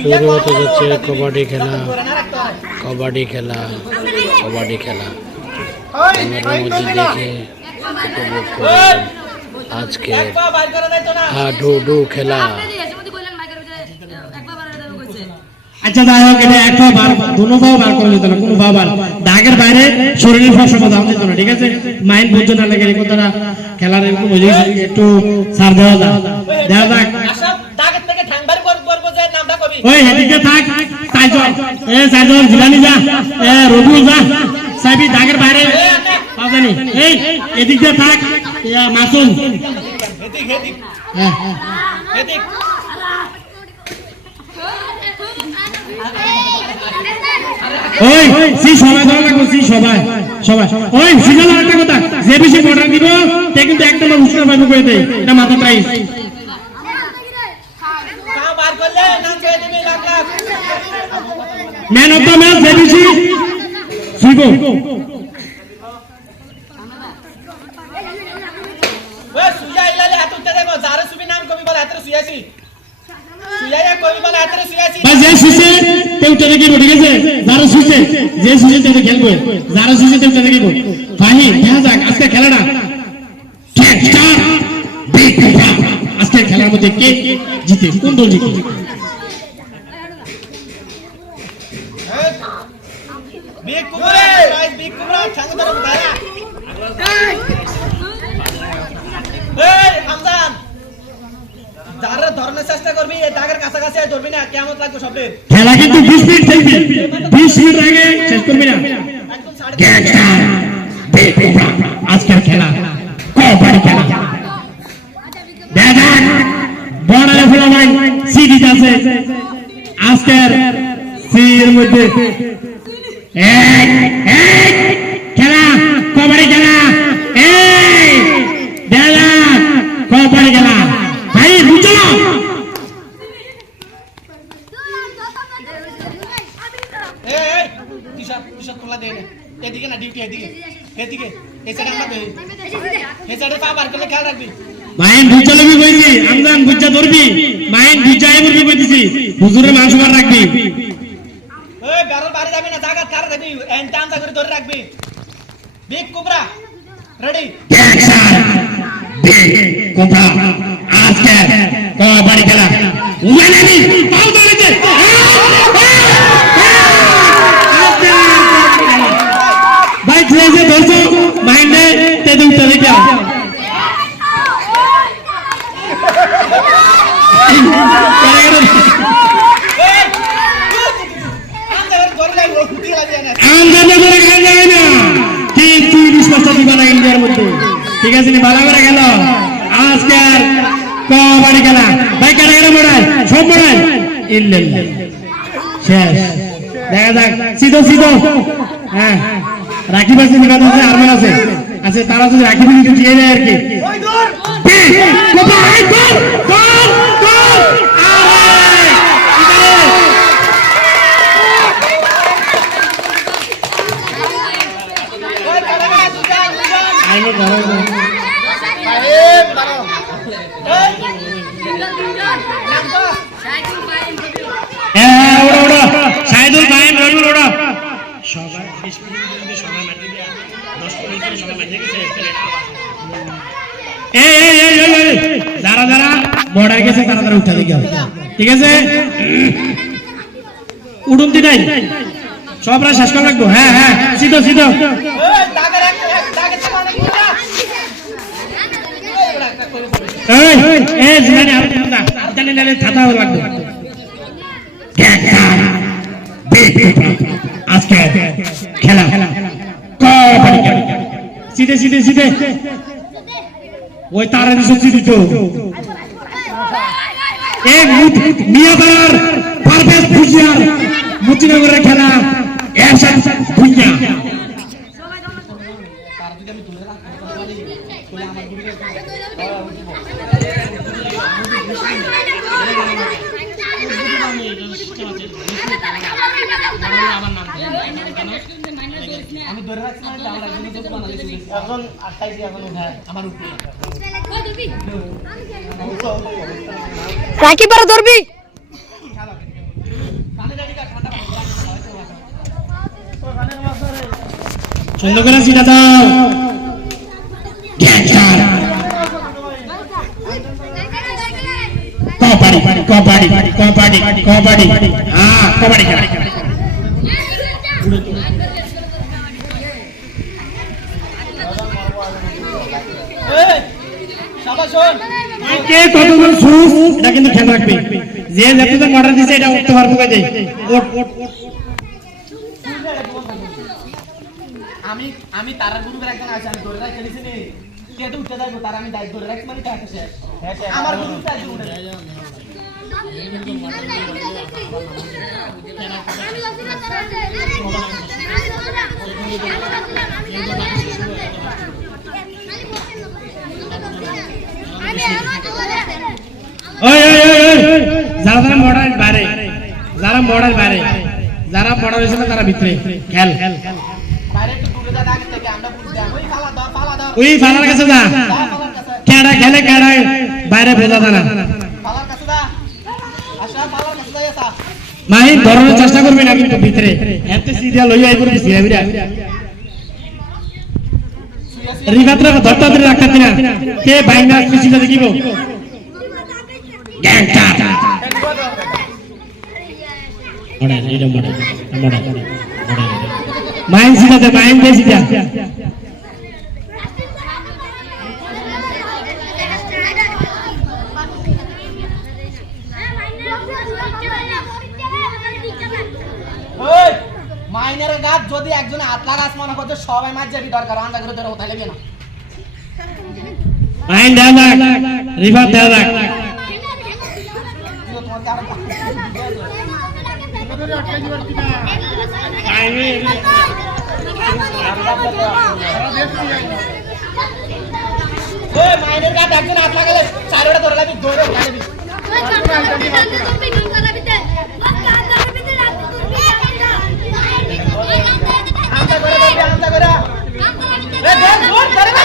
শুরু হতে যাচ্ছে কবাডি খেলা। কবাডি খেলা, কবাডি খেলা ক্যামেরার মধ্যে দেখে উপভোগ করুন আজকে হাডুডু খেলা। আচ্ছা যাই হোক, এটা একটা বার দুনো পাও বার করে দিত না, কোনো পাও বার দাগের বাইরে শরীরের ফসল দাম দিত না, ঠিক আছে? মাইন্ড বুঝছো না লাগে এরকম তারা খেলার এরকম বুঝে একটু ছাড় দেওয়া যায়। দেখা যাক দাগের থেকে ঠাংবার করব যে নামটা কবি ওই এদিকে থাক সাইজন, সাইজন জিলানি যা, রবি যা, সাইবি দাগের বাইরে পাজানি, এই এদিকে থাক মাসুম, এদিক এদিক হ্যাঁ এদিক ওই সি সবাই ধরা লাগবে, সি সবাই সবাই ওই সিজন একটা কথা, যে বেশি অর্ডার দিব তে কিন্তু একদম উৎসাহ পাবে করে দেই, এটা মাথা প্রাইস কাও বার করলে নাম কই দিবি lakh lakh man of the match যে বেশি সুইগো। ওই সুজা ইলালে হাত উঠতে দেবো, যারে সুবি নাম কবি বলে হাতে সুয়াছি সুজায়া কবি বলে হাতে সুয়াছি। ভাই যে সুইছে তে উঠতে দেখিব, ঠিক আছে? যারা সুইছে যে সুইছে তে খেলবে, যারা সুইছে তে উঠতে দেখিব। ফাহি দেখা যাক আজকে খেলাটা আজকে খেলার মধ্যে কে জিতে, কোন দল জিতে? বিগ কুবরা গাইস, বিগ কুবরা সঙ্গে ধরে উঠায়া এই হামজান যারা ধরনের চেষ্টা করবি এই দাগের কাছাকাছি ধরবি না, কিয়ামত লাগবে সবের। খেলা কিন্তু 20 মিনিট খেলবি, 20 মিনিট আগে শেষ করবি না। একদম আজকের খেলা কবাডি খেলা, দেখা বর্ডারে ফেলা ভাই সিরিজ আছে আজকের সির মধ্যে খেলা কবাডি খেলা, এই দেখা কবাডি খেলা ভাই বুঝো না? এই টি-শার্ট খোলা দে, এদিকে না ডিউটি এদিকে এদিকে এই সাইডে আমরা দেই, এই সাইডে পা বার করলে খেয়াল রাখবি। মাইন বুঝা লবি কইছি, আমজান বুঝা ধরবি, মাইন বুঝাই বলবি কইছি, হুজুরের মান সবার রাখবি। এই গারল বাড়ি যাবি না, জায়গা কার রাখবি, এন্ড আনসা করে ধরে রাখবি। বিগ কুবরা রেডি, কোথা আজকে কবাডি খেলা ওয়ানানি পাও ধরেছে, ভাই তুই ধরছো মাইন্ডে তে দুইটা দেখা ঠিক আছে ভালো করে গেল আজকের কবাডি খেলা। ভাই কেটে কেটে মোড়ায় সব মোড়ায় শেষ, দেখা যাক সিধো সিধো। হ্যাঁ রাখি পাশে নিবাদ আছে, আরমান আছে, আচ্ছা তারা যদি রাখি দিকে দিয়ে দেয় আর কি। সাইদুল ভাইন রবিউল ওড়া সবাই 20 মিনিট মধ্যে সময় মাটি দিয়া 10 মিনিট সময় মাটি গেছে। যারা যারা বর্ডার গেছে তারা তারা উঠা দিকে, ঠিক আছে? উড়ুন দিনাই সবরা শেষ করা লাগবো। হ্যাঁ হ্যাঁ সিধো সিধো আজকে খেলা সিধে সিধে সিধে ওই তারা দিচ্ছে দিত মিয়াপাড়ার পারভেজ ভুজিয়ার মুচিনগরের খেলা এরশাদ ভুইয়া। আমি ধরে রাখছি না, আমার একজন তো বানাইছি এখন 28 এখন উঠায় আমার উপরে রাখি পারা ধরবি। সুন্দর করে সিটা দাও কবাডি কবাডি কবাডি কবাডি হ্যাঁ কবাডি খেলা কে কতজন সুস এটা কিন্তু খেয়াল রাখবে যে যতজন অর্ডার দিছে এটা উঠতে পারবো কাজে ওট ওট আমি তারা গ্রুপের একজন আছে আমি ধরে রাখতে দিছি নি কে তো উঠে যাইবো তার আমি দায়িত্ব ধরে রাখতে মানে কাছে শেষ আমার গ্রুপটা আছে উঠে ওই ওই ওই যারা মডার্ন বাইরে যারা মডার্ন বাইরে যারা মডার্ন হয়েছে তারা ভিতরে খেল বাইরে একটু দূরে যা আগে থেকে আমরা বুঝতে ওই ফালা দাও ওই ফালার কাছে যা কেডা খেলে কেডা বাইরে বোঝা যায় না ফালার কাছে দা আশা ফালার কাছে যাই আসা মাহিন ধরানোর চেষ্টা করবি না কিন্তু ভিতরে এত সিরিয়াল হইয়া আইবো সিরিয়া রিভাত্রা ধরতে ধরে রাখতে না কে বাইনা খুশিটা দেখিব গ্যাংটা ওড়া এটা মোড়া মাইন সিটা দে মাইন দে সিটা ওই মাইনের গাছ যদি একজন হাত লাগাস মনে করতে সবাই মাছ যাবি দরকার আন্দা করে ধরে উঠাই লাগবে না মাইন দেয়া যাক রিভার দেয়া যাক ওই মাইনের গাছ একজন হাত লাগালে চারোটা ধরে লাগবি ধরে উঠাই লাগবি আন্দা করে এ দেখ জোর ধরে না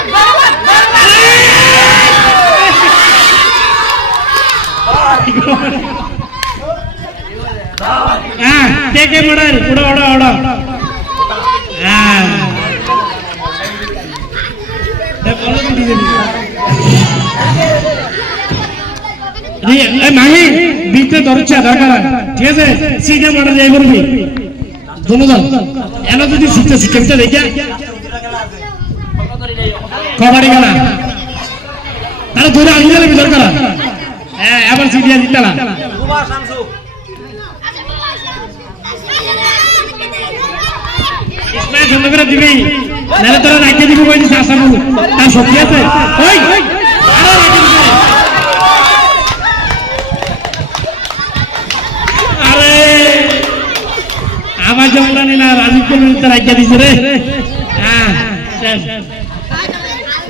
কে মডার উড়া উড়া উড়া মাহি বিতে ধরছে দরকার ঠিক আছে সিজা মডার যাই করবি দুজন এনা যদি শিখতে শিখতে দেখে কবাডি খেলা তারা ধরে আগে গেলে দরকার হ্যাঁ আবার সিরিয়া দিতে না সুন্দর করে দিবি নাহলে তোরা রাখতে দিব কই দিস আসাবো তার শক্তি আছে ওই আরে আমার যেমন না রাজীব কুমার রাখতে দিছে রে হ্যাঁ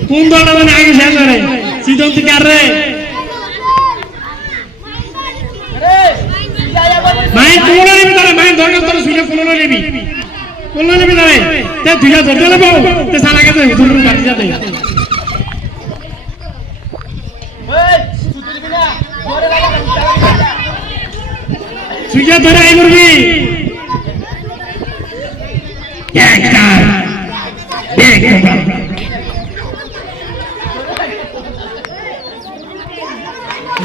কোন দলটা মানে আগে শেষ করে সিজন থেকে আর রে মাইন কোন নিবি তারা মাইন দরকার তোর সুইলে কোন নিবি কোন নিবি তারে তে দুইটা ধরতে নেবো তে সারা গেছে হুজুর বাড়ি যাবে ওই সুতি দিবি না ধরে লাগা সুইয়া ধরে আই করবি ক্যাকার দেখবা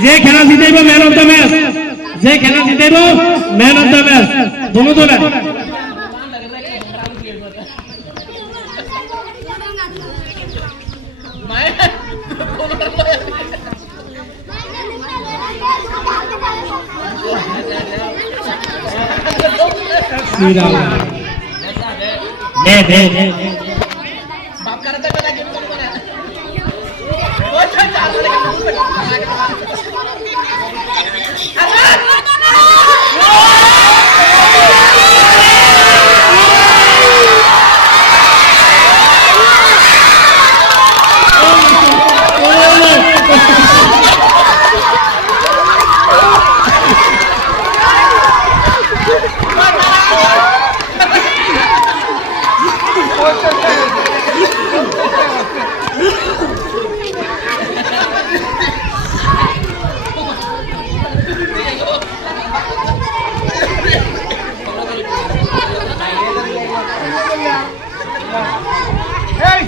যে খেলা জিতেইব ম্যান অফ দ্য ম্যাচ যে খেলা জিতেইব ম্যান অফ দ্য ম্যাচ দোনো দলে দে বাপ করতে লাগে কোন কোন ওই চার ধরে এই